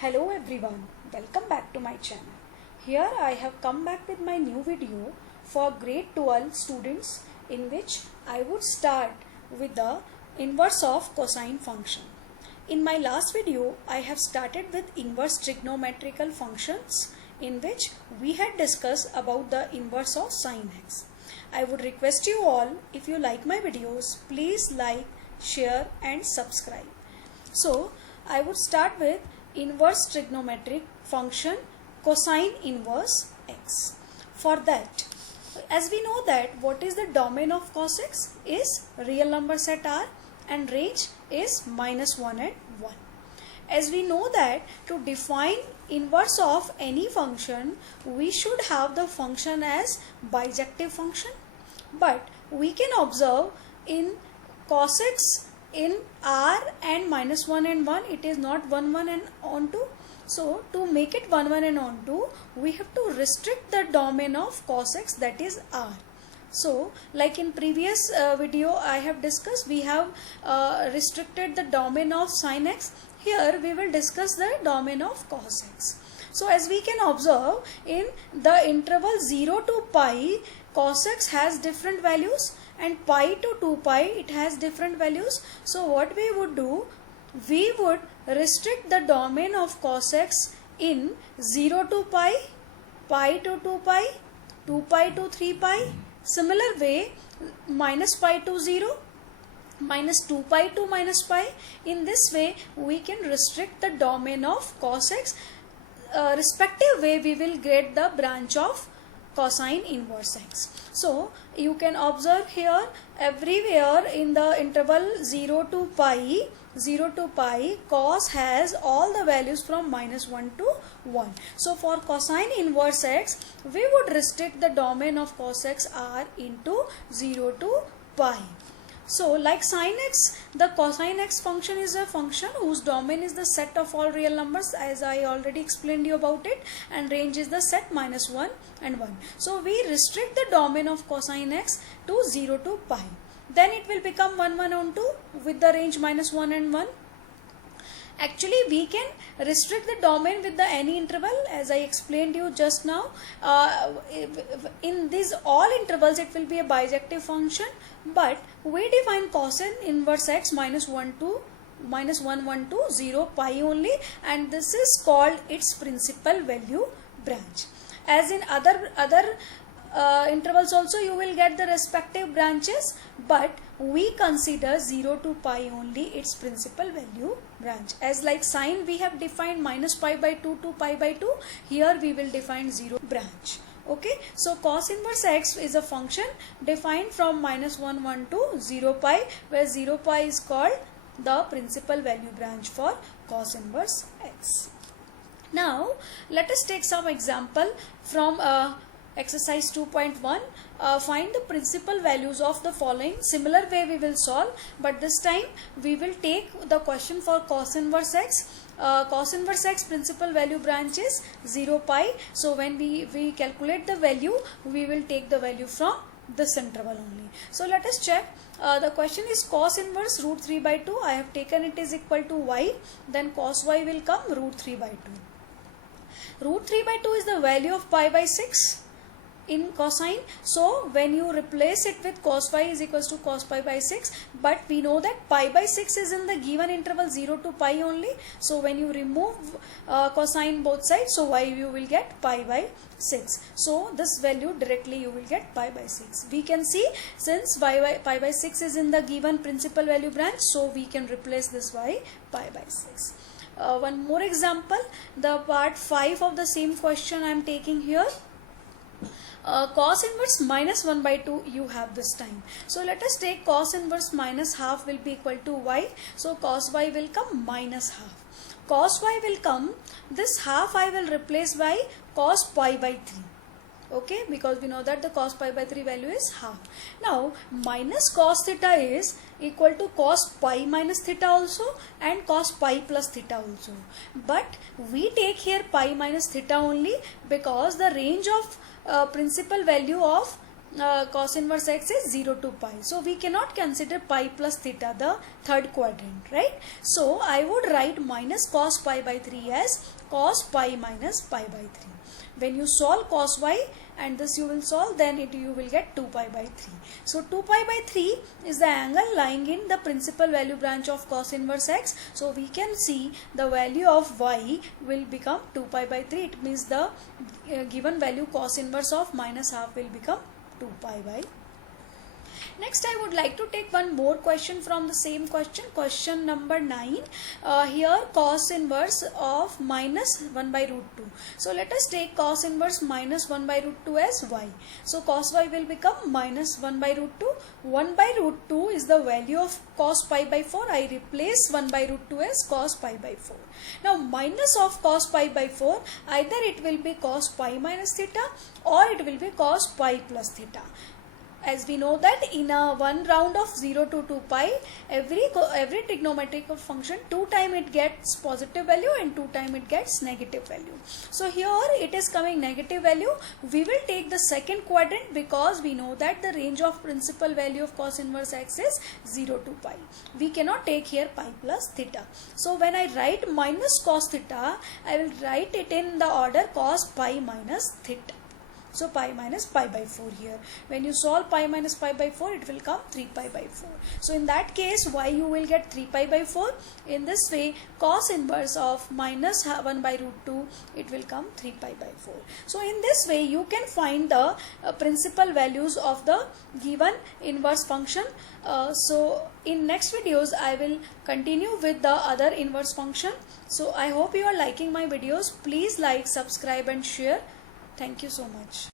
Hello everyone, welcome back to my channel. Here I have come back with my new video for grade 12 students in which I would start with the inverse of cosine function. In my last video I have started with inverse trigonometrical functions in which we had discussed about the inverse of sine x. I would request you all, if you like my videos, please like, share and subscribe. So I would start with inverse trigonometric function cosine inverse x. For that, as we know that what is the domain of cos x is real number set R and range is -1 and 1. As we know that to define inverse of any function, we should have the function as bijective function, but we can observe in cos x in R and -1 and 1 it is not 1 1 and onto. So to make it 1 1 and onto, we have to restrict the domain of cos x, that is R. So like in previous video I have discussed, we have restricted the domain of sin x. Here we will discuss the domain of cos x. So as we can observe, in the interval 0 to pi, cos x has different values and pi to 2 pi it has different values. So what we would do, we would restrict the domain of cos x in 0 to pi, pi to 2 pi, 2 pi to 3 pi. Similar way, minus pi to 0, minus 2 pi to minus pi. In this way we can restrict the domain of cos x. Respective way we will get the branch of cosine inverse x. So you can observe here everywhere in the interval 0 to pi cos has all the values from -1 to 1. So for cosine inverse x we would restrict the domain of cos x R into 0 to pi. So like sin x, the cosine x function is a function whose domain is the set of all real numbers, as I already explained you about it, and range is the set -1 and 1. So we restrict the domain of cosine x to 0 to pi. Then it will become 1 1 on 2 with the range -1 and 1. Actually we can restrict the domain with the any interval, as I explained you just now. In these all intervals it will be a bijective function, but we define cosine inverse x -1 to -1 1 to 0 pi only, and this is called its principal value branch. As in other intervals also you will get the respective branches, but we consider 0 to pi only its principal value branch. As like sine we have defined -pi by 2 to pi by 2, here we will define 0 branch. Okay, so cos inverse x is a function defined from -1 1 to 0 pi, where 0 pi is called the principal value branch for cos inverse x. Now let us take some example from exercise 2.1. Find the principal values of the following. Similar way we will solve, but this time we will take the question for cos inverse x. Cos inverse x principal value branch is 0 pi. So when we calculate the value, we will take the value from this interval only. So let us check. The question is cos inverse root 3 by 2. I have taken it is equal to y. Then cos y will come root 3 by 2. Root 3 by 2 is the value of pi by 6 in cosine. So when you replace it with cos y is equals to cos pi by 6, but we know that pi by 6 is in the given interval 0 to pi only. So when you remove cosine both sides, so y you will get pi by 6. So this value directly you will get pi by 6. We can see since pi by 6 is in the given principal value branch, so we can replace this y pi by 6. One more example, the part 5 of the same question I am taking here. Cos inverse -1 by 2 you have this time. So let us take cos inverse -half will be equal to y. So cos y will come -half. Cos y will come, this half I will replace by cos pi by 3. Okay, because we know that the cos pi by 3 value is half. Now minus cos theta is equal to cos pi minus theta also and cos pi plus theta also. But we take here pi minus theta only because the range of principal value of cos inverse x is 0 to pi. So we cannot consider pi plus theta the third quadrant, right? So I would write minus cos pi by 3 as cos pi minus pi by 3. When you solve cos y and this you will solve, then you will get 2 pi by 3. So 2 pi by 3 is the angle lying in the principal value branch of cos inverse x. So we can see the value of y will become 2 pi by 3. It means the given value cos inverse of minus half will become 2 pi by. Next, I would like to take one more question from the same question, question number 9. Here cos inverse of minus 1 by root 2. So let us take cos inverse minus 1 by root 2 as y. So cos y will become minus 1 by root 2. 1 by root 2 is the value of cos pi by 4. I replace 1 by root 2 as cos pi by 4. Now minus of cos pi by 4, either it will be cos pi minus theta or it will be cos pi plus theta. As we know that in a one round of 0 to 2 pi, every trigonometric function 2 times it gets positive value and 2 times it gets negative value. So here it is coming negative value. We will take the second quadrant because we know that the range of principal value of cos inverse x is 0 to pi. We cannot take here pi plus theta. So when I write minus cos theta, I will write it in the order cos pi minus theta. So pi minus pi by 4 here. When you solve pi minus pi by 4, it will come 3 pi by 4. So in that case, y you will get 3 pi by 4. In this way, cos inverse of minus 1 by root 2, it will come 3 pi by 4. So in this way, you can find the principal values of the given inverse function. So in next videos, I will continue with the other inverse function. So I hope you are liking my videos. Please like, subscribe and share. Thank you so much.